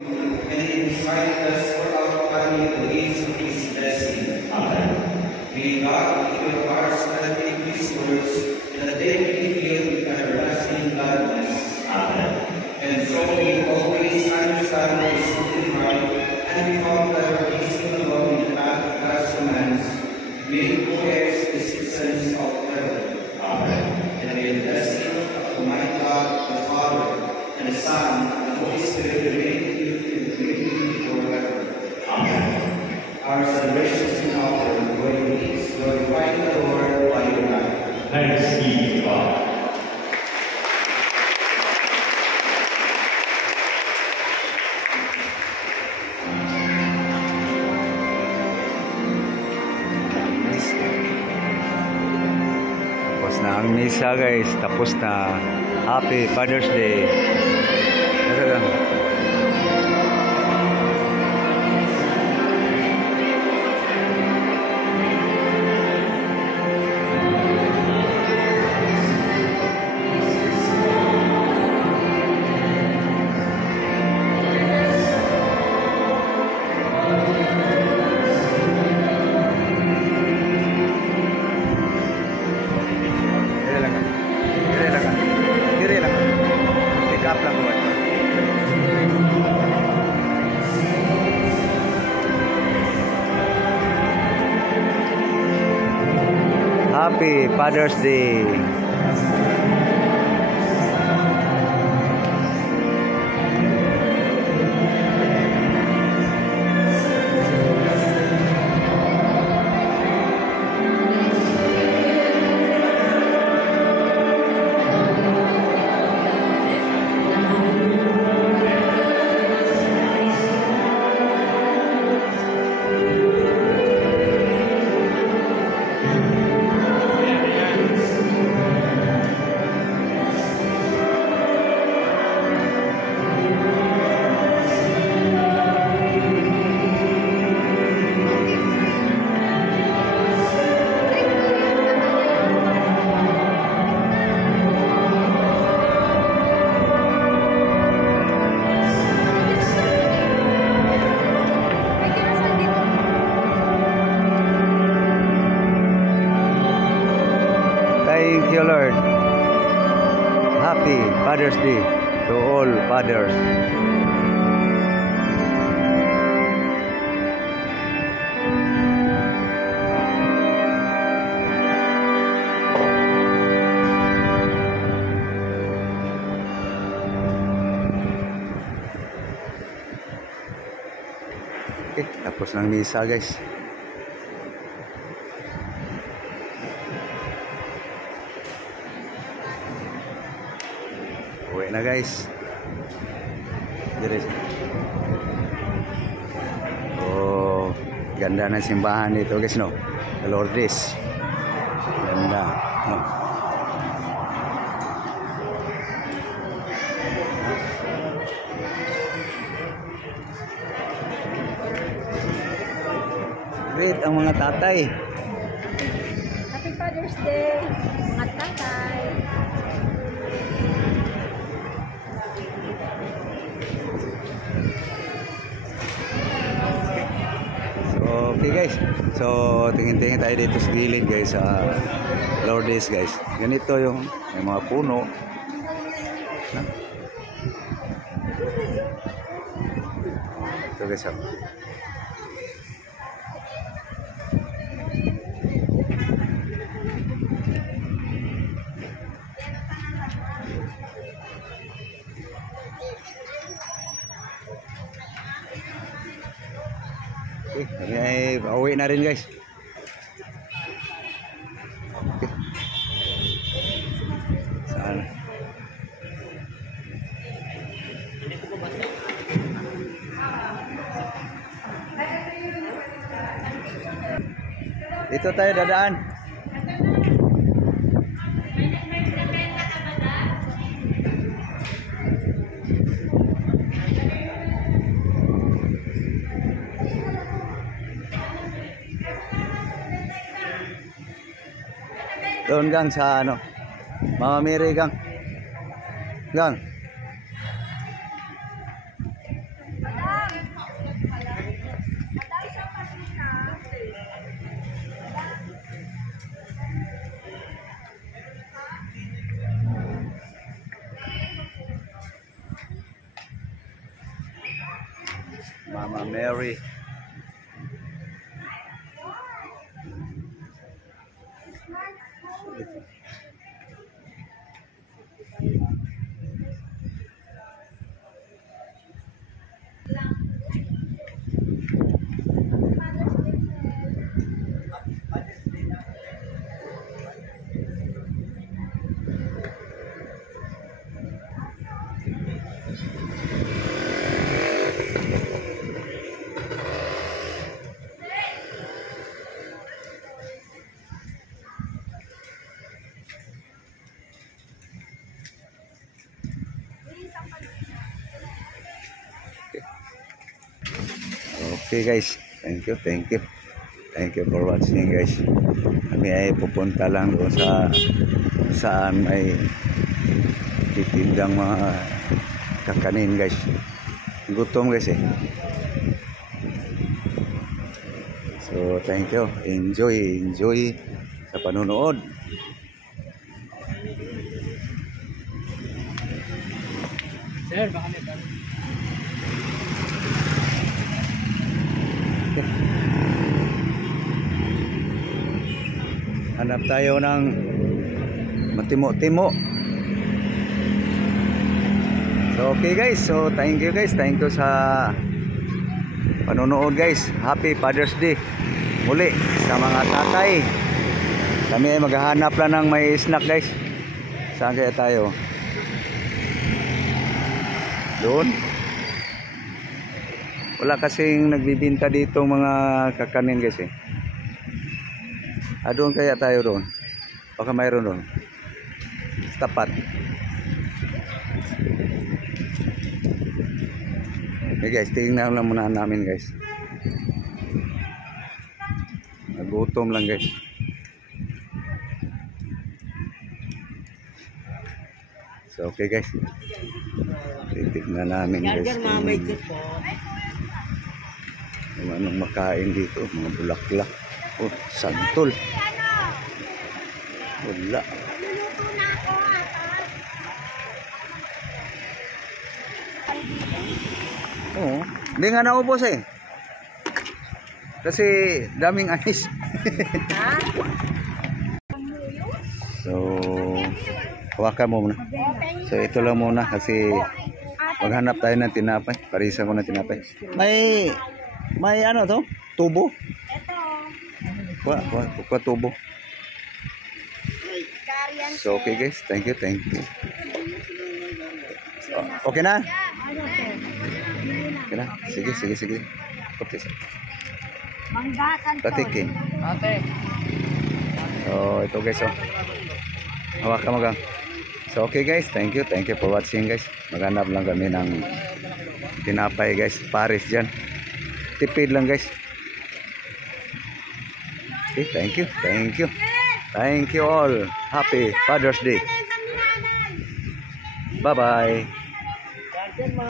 and invite us for our family to gaze of His blessing. Amen. May God keep your hearts and take His words, and that they may be filled with everlasting gladness. Amen. And so we always understand what is truly right, and become ever pleasing along in the path of God's commands, being co-heirs to the citizens of heaven. Amen. And may the blessing of Almighty God, the Father, and the Son, and the Holy Spirit remain with you forever. Amen. Our celebrations in our glory is glorifying the Lord by your life. Thanks be to God. Tapos na ang misa guys, tapos na. Happy Father's Day. Happy Father's Day. Thank you, Lord. Happy Father's Day to all fathers. Okay, tapos ng misa guys. Uwi na guys. Oh, ganda ng simbahan dito guys, no? The Lourdes. Ganda. No? Great ang mga tatay. Happy Father's Day, mga tatay. Okay guys, so tingin-tingin tayo dito sa gilid guys, sa Lourdes guys. Ganito yung may mga puno. Ito guys, oh. Okay, pauwi na rin guys. Okay. Saan? Dito tayo dadaan. Doon gang sa ano, Mama Mary gang. Gang. Mama Mary. Okay guys, thank you, thank you. Thank you for watching guys. Kami ay pupunta lang doon sa saan may titindang mga kakanin guys. Gutom guys eh. So thank you. Enjoy sa panonood. Sir, baka may Hanap tayo ng matimo-timo. So okay guys, so thank you guys. Thank you sa panonood guys. Happy Father's Day muli sa mga tatay. Kami ay maghahanap lang ng may snack guys. Saan kaya tayo? Doon. Wala kasing nagbibinta dito mga kakanin guys eh. Doon kaya tayo doon. Baka mayroon doon. Tapat. Okay guys, tingnan lang muna namin guys. Nagutom lang guys. So okay guys. Titignan namin guys. Kung anong makain dito. Mga bulaklak. Oh, santol. Wala. Oo. Hindi nga naubos eh. Kasi daming anis. So, hawakan mo muna. So, ito lang muna kasi maghanap tayo ng tinapay. Parisa ko ng tinapay. May ano to? Tubo? Kuha tubo. So okay guys, thank you. Okay na? Okay na? Sige. Patikin. So ito guys oh. Hawakan mo gang. So okay guys, thank you for watching guys. Maghanap lang kami ng tinapay guys, Paris dyan. Tipid lang guys. Okay, thank you all. Happy Father's Day. Bye-bye.